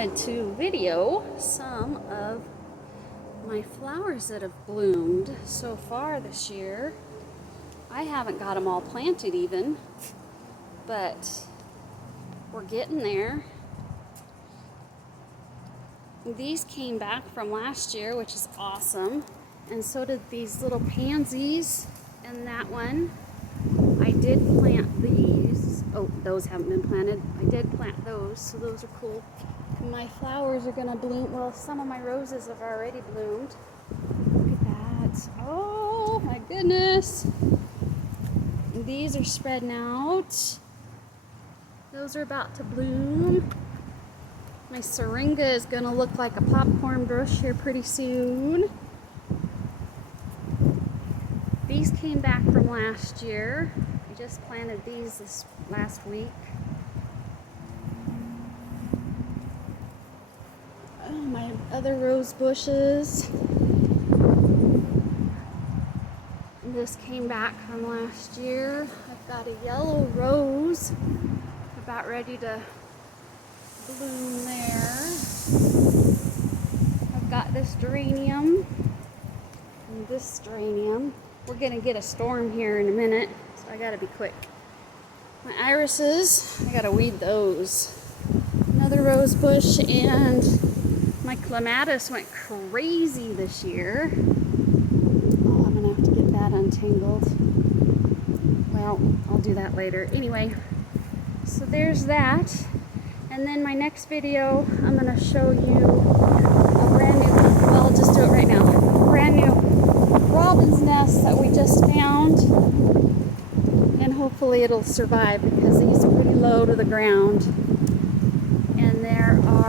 wanted to video some of my flowers that have bloomed so far this year. I haven't got them all planted even, but we're getting there. These came back from last year, which is awesome, and so did these little pansies and that one. I did plant these. Oh, those haven't been planted. I did plant those, so those are cool. My flowers are gonna bloom. Well, some of my roses have already bloomed. Look at that. Oh my goodness. And these are spreading out. Those are about to bloom. My syringa is gonna look like a popcorn bush here pretty soon. These came back from last year. I just planted these this last week. Oh, my other rose bushes. This came back from last year. I've got a yellow rose about ready to bloom there. I've got this geranium and this geranium. We're gonna get a storm here in a minute, so I gotta be quick. My irises, I gotta weed those. Another rose bush, and my clematis went crazy this year. Oh, I'm gonna have to get that untangled. Well, I'll do that later. Anyway, so there's that. And then my next video, I'm gonna show you a brand new, well, I'll just do it right now. Brand new robin's nest that we just found, and hopefully it'll survive because these are pretty low to the ground. And there are